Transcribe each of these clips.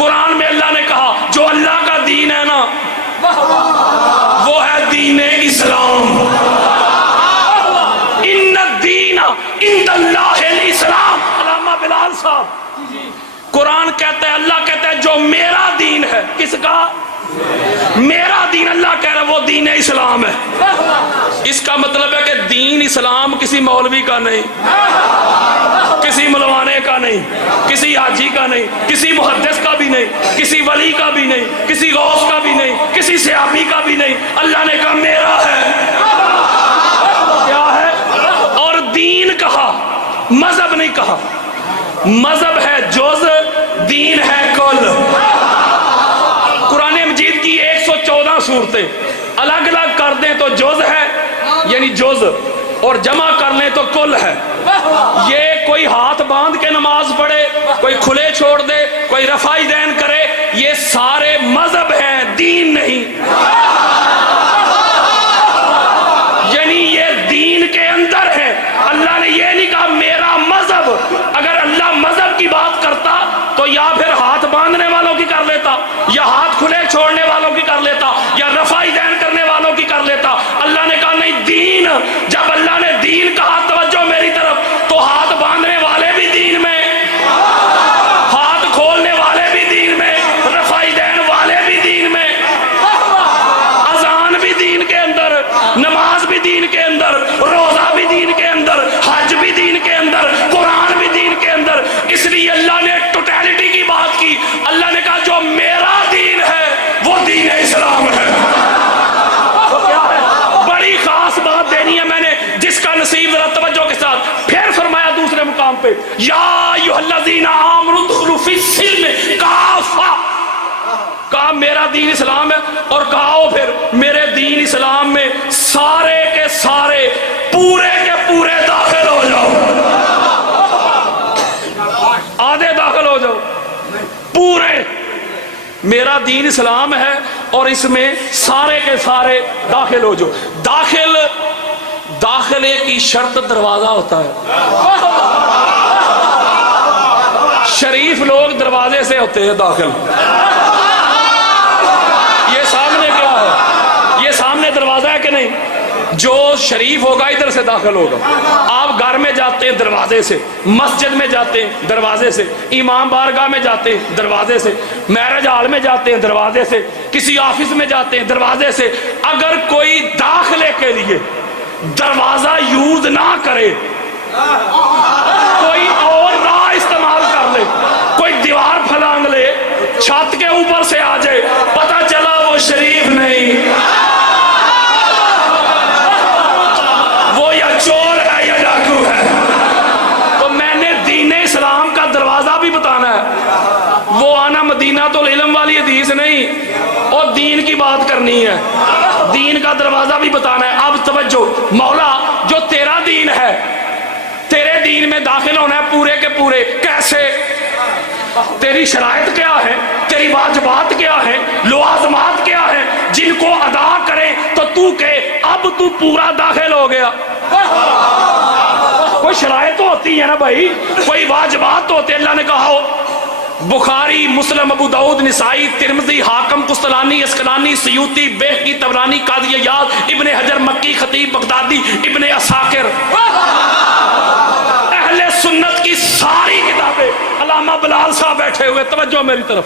कुरान में अल्लाह ने कहा जो अल्लाह का दीन है ना वो है दीन इस्लाम। इन्ना दीन इंदल्लाहिल इस्लाम। अल्लामा बिलाल साहब, कुरान कहता है, अल्लाह कहता है जो मेरा दीन है, किसका? मेरा दीन, अल्लाह कह रहा है वो दीन इस्लाम है। इसका मतलब है कि दीन इस्लाम किसी मौलवी का नहीं, किसी मलवाने का नहीं, किसी हाजी का नहीं, किसी मुहद्दिस का भी नहीं, किसी वली का भी नहीं, किसी गौस का भी नहीं, किसी सहाबी का भी नहीं। अल्लाह ने कहा मेरा है। क्या है? और दीन कहा, मजहब नहीं कहा। मजहब है जुज़, दीन है कुल। कुरान मजीद की 114 सूरतें अलग अलग कर दें तो जुज़ है, यानी जुज़, और जमा कर लें तो कुल है। ये कोई हाथ बांध के नमाज पढ़े, कोई खुले छोड़ दे, कोई रफाई दैन करे, ये सारे मजहब हैं, दीन नहीं। यानी ये दीन के अंदर है। अल्लाह ने ये नहीं कहा मेरा मजहब। अगर अल्लाह मजहब की बात करता तो या फिर हाथ बांधने वालों की कर लेता, या हाथ खुले छोड़ने वालों की कर लेता, या रफाई दैन करने वालों की कर लेता। अल्लाह ने कहा नहीं, दीन। जब अल्लाह ने दीन कहा, तवज्जो मेरी तरफ, तो हाथ बांधने वाले भी दीन में, हाथ खोलने वाले भी दीन में, रफाई दैन वाले भी दीन में, अजान भी दीन के अंदर, नमाज भी दीन के अंदर, रोजा भी दीन के अंदर, हज भी दीन के अंदर, कुरान भी दीन के अंदर। इसलिए अल्लाह ने टोटलिटी की बात की। अल्लाह ने कहा जो मेरा दीन है वो दीन इस्लाम है। तो क्या है? बड़ी खास बात देनी है मैंने, जिसका नसीब जरा तवज्जो के साथ। फिर फरमाया दूसरे मुकाम पे, या अय्युहल्लज़ीना आमनू दुखुलू फिस्सिल्म काफा। कहा मेरा दीन इस्लाम है, और कहा फिर मेरे दीन इस्लाम में सारे के सारे, पूरे के पूरे दाखिल हो जाओ। आधे दाखिल हो जाओ, पूरे। मेरा दीन इस्लाम है और इसमें सारे के सारे दाखिल हो जाओ। दाखिले की शर्त दरवाजा होता है। शरीफ लोग दरवाजे से होते हैं दाखिल। ये सामने क्या है? ये सामने दरवाजा है कि नहीं? जो शरीफ होगा इधर से दाखिल होगा। आप घर में जाते हैं दरवाजे से, मस्जिद में जाते हैं दरवाजे से, इमाम बारगाह में जाते हैं दरवाजे से, मैरिज हॉल में जाते हैं दरवाजे से, किसी ऑफिस में जाते हैं दरवाजे से। अगर कोई दाखिले के लिए दरवाजा यूज ना करे, कोई और राह इस्तेमाल कर ले, कोई दीवार फलांग ले, छत के ऊपर से आ जाए, पता चला वो शरीफ नहीं, वो या चोर है या डाकू है। तो मैंने दीन इस्लाम का दरवाजा भी बताना है। वो आना मदीना तो इल्म वाली हदीस नहीं, और दीन की बात करनी है। दीन का दरवाजा भी बताना है। अब तवज्जो, मौला जो तेरा दीन है, तेरे दीन में दाखिल होना है पूरे के पूरे। कैसे? तेरी शराइत क्या है, तेरी वाजबात क्या है, लवाजमात क्या है, जिनको अदा करें तो तू कहे अब तू पूरा दाखिल हो गया। कोई शराइत तो होती है ना भाई, कोई वाजबात तो होते। अल्लाह ने कहा हो, बुखारी, मुस्लिम, अबू दाऊद, निसाई, तिरमिज़ी, हाकिम, कुस्तलानी, अस्कलानी, सयूती, बेहकी, तबरानी, कादी इयाद, इब्ने हजर मक्की, खतीब बगदादी, इब्ने असाकिर, अहले सुन्नत की सारी किताबें। अल्लामा बिलाल साहब बैठे हुए, तवज्जो मेरी तरफ।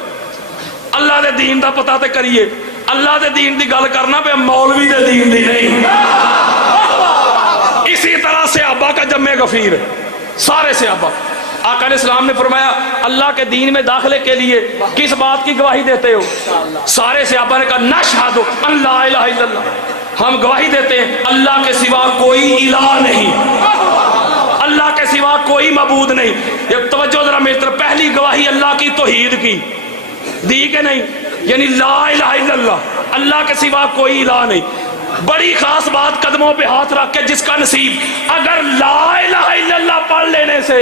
अल्लाह दे दीन दा पता ते करिए। अल्लाह दे दीन दी गल करना पे, मौलवी दे दीन दी नहीं। इसी तरह सहाबा का जम्मे गफीर, सारे सहाबा। आका अलैहिस्सलाम ने फरमाया अल्लाह के दीन में दाखिले के लिए किस बात की गवाही देते हो? सारे सहाबा ने कहा नशहदु अल्ला इलाहा इल्लल्लाह, हम गवाही देते हैं अल्लाह के सिवा कोई इलाह नहीं, अल्लाह के सिवा कोई मबूद नहीं। ये तवज्जो जरा मेरी तरफ। पहली गवाही अल्लाह की तौहीद की दी के नहीं, यानी ला इलाहा इल्लल्लाह, अल्लाह के सिवा कोई इलाह नहीं। बड़ी खास बात, कदमों पे हाथ रख के जिसका नसीब, अगर ला इलाहा इल्लल्लाह पढ़ लेने से,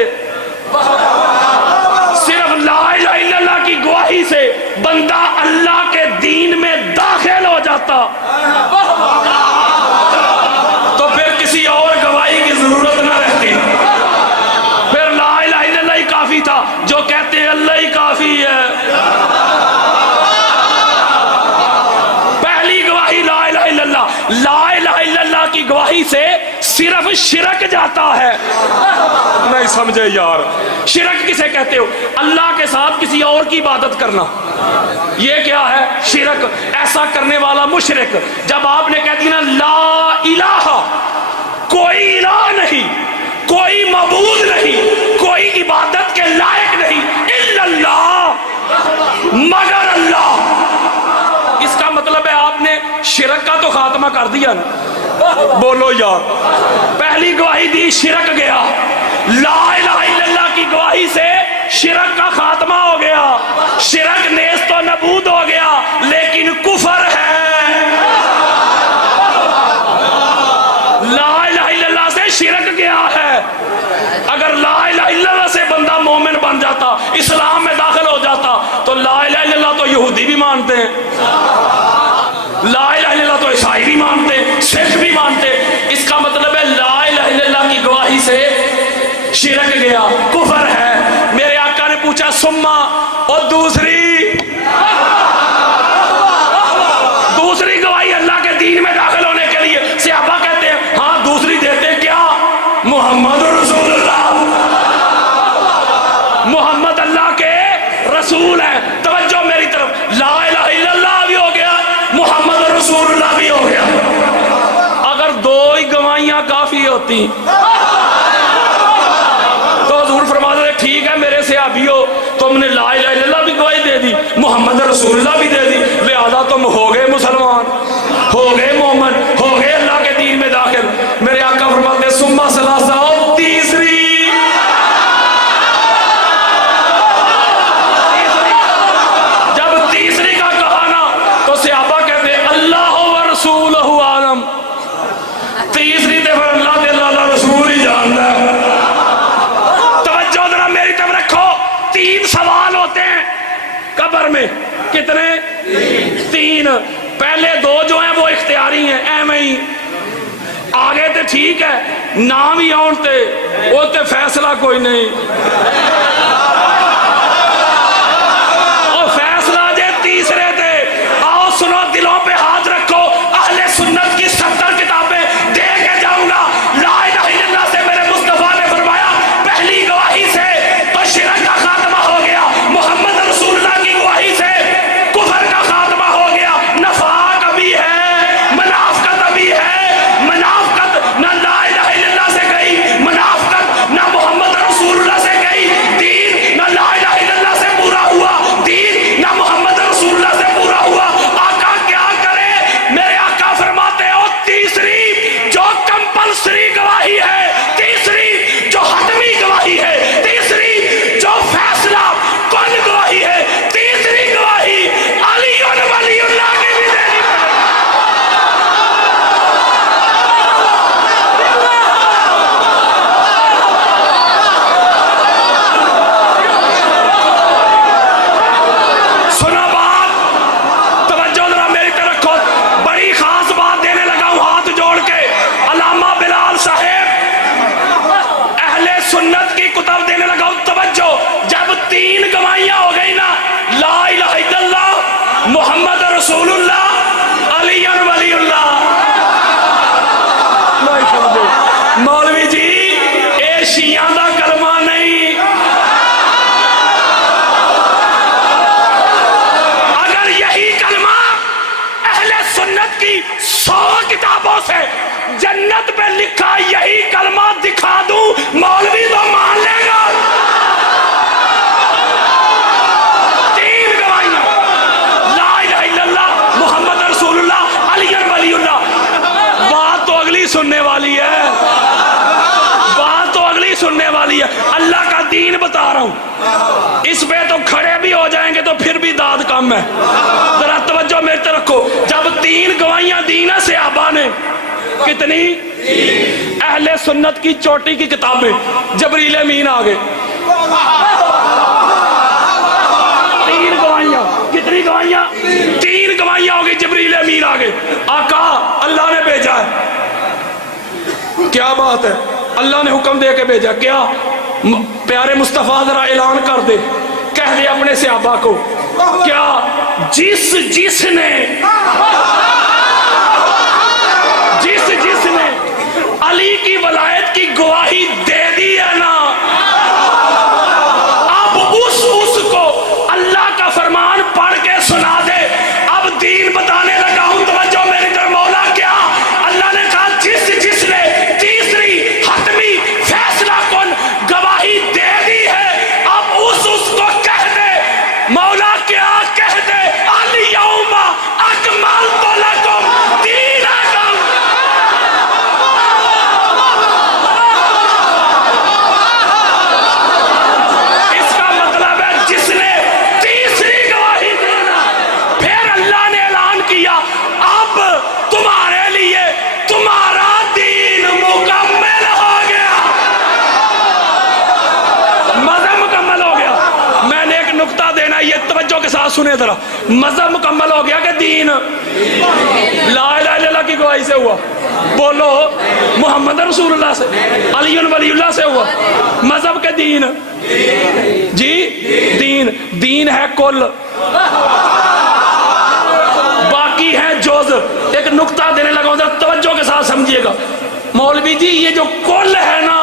सिर्फ ला इलाहा इल्लल्लाह की गवाही से बंदा अल्लाह के दीन में दाखिल हो जाता, तो फिर किसी और गवाही की जरूरत ना रहती। फिर ला इलाहा इल्लल्लाह ही काफी था। जो कहते हैं अल्लाह ही काफी है, ला इलाहा इल्लल्लाह की गवाही से सिर्फ शिरक जाता है। नहीं समझे यार, शिरक किसे कहते हो? अल्लाह के साथ किसी और की इबादत करना, ये क्या है? शिरक। ऐसा करने वाला मुशरिक। जब आपने कह दिया ना ला इलाहा, कोई इलाह नहीं, कोई मबूद नहीं, कोई इबादत के लायक नहीं, इल्लल्लाह, मगर अल्लाह, इसका मतलब है आपने शिरक का तो खात्मा कर दिया ना। बोलो यार, पहली गवाही दी, शिरक गया। ला इलाहा इल्लल्लाह की गवाही से शिरक का खात्मा हो गया, शिरक नेस्त तो नबूद हो गया, लेकिन कुफर है। ला इलाहा इल्लल्लाह से शिरक गया है। अगर ला इलाहा इल्लल्लाह से बंदा मोमिन बन जाता, इस्लाम में दाखिल हो जाता, तो ला इलाहा इल्लल्लाह तो यहूदी भी मानते हैं, ला इलाहा इल्लल्लाह तो ईसाई भी मानते, सिख भी मानते। इसका मतलब है ला इलाहा इल्लल्लाह की गवाही से शिरक गया, कुफर है। मेरे आका ने पूछा सुम्मा, और दूसरी गवाही अल्लाह के दीन में दाखिल होने के लिए सहाबा कहते हैं हाँ दूसरी देते, क्या? मोहम्मद रसूलुल्लाह, मोहम्मद अल्लाह के रसूल है। तवज्जो मेरी तरफ, ला इलाहा इल्लल्लाह भी हो गया, मोहम्मद रसूलुल्लाह भी हो गया। अगर दो ही गवाहियां काफी होती तो हुजूर फरमाते थे ठीक है मेरे सहाबी हो, तुमने ला इलाहा इल्लल्लाह भी गवाही दे दी, मोहम्मद रसूलुल्लाह भी दे दी, लिहाजा तुम हो गए मुसलमान, हो गए मोमिन, हो गए अल्लाह के दीन में दाखिल। मेरे आका फरमाते सुम्मा सलासा, तीसरी जब तीसरी का कहा ना तो सहाबा कहते अल्लाह व रसूलहु आलम, तीसरी तो फिर अल्लाह के अल्लाह रसूल ही जानता है। तवज्जो जरा मेरी तरफ रखो, तीन सवाल होते हैं कब्र में, कितने? तीन। पहले दो जो हैं वो इख्तियारी हैं, एवं ही आगे तो ठीक है, नाम ही आउन ते वो ते फैसला कोई नहीं, और फैसला जे तीसरे थे। आओ सुनो, दिलों पे हाथ रखो, अहले सुन्नत की 70 किताबें दे के जाऊंगा। ला इलाहा इल्लल्लाह से मेरे मुस्तफा ने फरमाया पहली गवाही से तो शिरक का खात्मा हो गया, मोहम्मद रसूलुल्लाह की गवाही से कुफर का खात्मा हो गया। नफाक अभी है, मुनाफिकत अभी है, मुनाफिकत ना ला इलाहा इल्लल्लाह से गई, मुनाफिकत ना मोहम्मद रसूलुल्लाह से गई, दीन ना ला इलाहा इल्लल्लाह से पूरा हुआ, दीन ना मोहम्मद रसूलुल्लाह से पूरा हुआ। आका क्या करे? मेरे आका फरमाते हो तीसरी जो कंपल्सरी गवाही है, तीसरी जो हतमी गवाही है, तीसरी जो फैसला कुन गवाही है, तीसरी गवाही अली वलीउल्लाह की भी देनी पड़ेगी। सुनो बात, तवज्जो जरा मेरी तरफ रखो, बड़ी खास बात देने लगा हूं हाथ जोड़ के। अल्लामा बिलाल साहेब अहले सुन्नत की कुतब देने लगा हूं, तवज्जो। जब तीन गवाहियां हो गई ना, ला इलाहा इल्लल्लाह, मोहम्मद रसूलुल्लाह, अली वलीउल्लाह, नहीं समझे मौलवी जी, ये शिया का कलमा नहीं। अगर यही कलमा अहले सुन्नत की 100 किताबों से जन्नत पे लिखा यही कलमा दिखा दूं, मौलवी तो मान लेगा। तीन गवाहियां, ला इलाहा इल्लल्लाह, मोहम्मद रसूलुल्लाह, अली वलीउल्लाह। बात तो अगली सुनने वाली है, बात तो अगली सुनने वाली है। अल्लाह का दीन बता रहा हूं, इस पे तो खड़े भी हो जाएंगे तो फिर भी दाद कम है। जरा तवज्जो मेरे तरफ रखो। जब तीन गवाहियां दी ना सहाबा ने, कितनी? अहले सुन्नत की चोटी की किताबें, जबरील अमीन आ गए। तीन गवाहियां, कितनी गवाहियां? तीन गवाहियां हो गई, जबरील अमीन आ गए। आका अल्लाह ने भेजा है। क्या बात है? अल्लाह ने हुक्म दे के भेजा। क्या? प्यारे मुस्तफा जरा ऐलान कर दे, कह दे अपने सहाबा को, क्या जिसने अली की वलायत की गवाही दे दी है ना, अब उसको अल्लाह का फरमान पढ़ के सुना दे। अब दीन बताने लगा हूं, तवज्जो मेरी तरफ। मौला क्या अल्लाह ने कहा, जिसने तीसरी हतमी फैसला कुन गवाही दे दी है, अब उसको कह दे। मौला क्या कह दे, अल यौमा अकमलतु लकुम दीनकुम। इसका मतलब है जिसने तीसरी गवाही देना। फिर अल्लाह ने ऐलान किया, अब तुम्हारे लिए तुम्हारा दीन मुकम्मल हो गया, मज़हब मुकम्मल हो गया। मैंने एक नुक्ता देना, ये तवज्जो के साथ सुने जरा। मज़हब मुकम्मल हो गया कि दीन ला इलाहा इल्लल्लाह की गवाही से हुआ? बोलो, मोहम्मद रसूलुल्लाह से, अली वलीउल्लाह से हुआ। मज़हब के दीन जी, दीन है कुल, बाकी है जुज़। एक नुक्ता देने लगा, तवज्जो के साथ समझिएगा। मौलवी जी, ये जो कुल है ना,